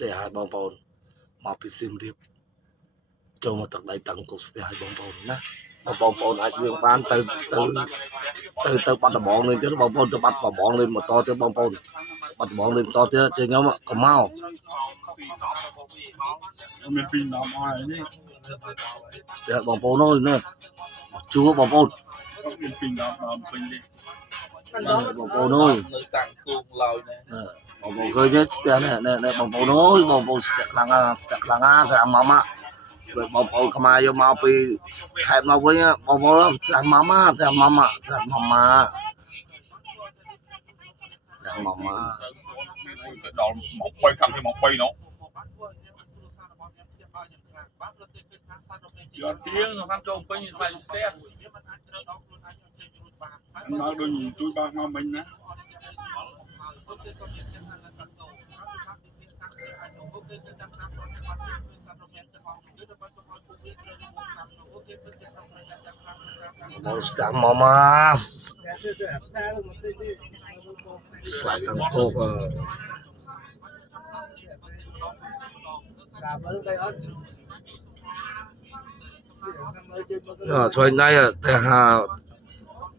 ទេហើយបងប្អូនមកពីសៀមរាបចូលមកទឹកដៃតឹងគប់ស្ទះឲ្យបងប្អូនណាបងប្អូនអាចយើងបានទៅបាត់ដំបងនេះទៀតបងប្អូនទៅបាត់ដំបងលេងម៉ូតូទៀតបងប្អូនបាត់ដំបងលេងម៉ូតូទៀតជើខ្ញុំក៏មកមានពីដំអស់នេះស្ទះបងប្អូនអើយណាជួបងប្អូនមានពីដំពេញទេបងប្អូនអើយនៅតាំងគូឡើយបងប្អូនឃើញទេស្ទះនេះបងប្អូនអើយបងប្អូនស្ទះខ្លាំងណាស់ស្អាម៉ាម៉ាបងប្អូនខ្មែរយកមកពីខេត្តមកវិញបងប្អូនស្ទះម៉ាម៉ាដល់មក3កម្មវិធីមក3នោះយកទៀងសំខាន់ចូលពេញខ្លាចស្ទះមកដូចជួយបានមកមិញណាបងស្ទះម៉ាម៉ាស្លាប់ទាំងគោកช่วยได้แ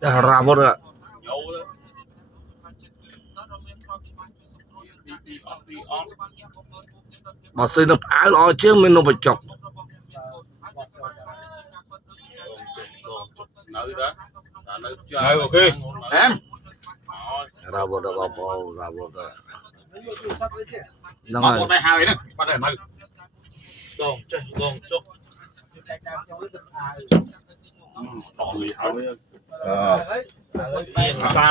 ต่ราบดมาซื้อน้ำอ้อยเชื่อมันนไปจกโอเคราบดบ่บ่ราบดนั่งไงได้หายนะปัดได้มั้ยลองจกอ๋อมีเอาตา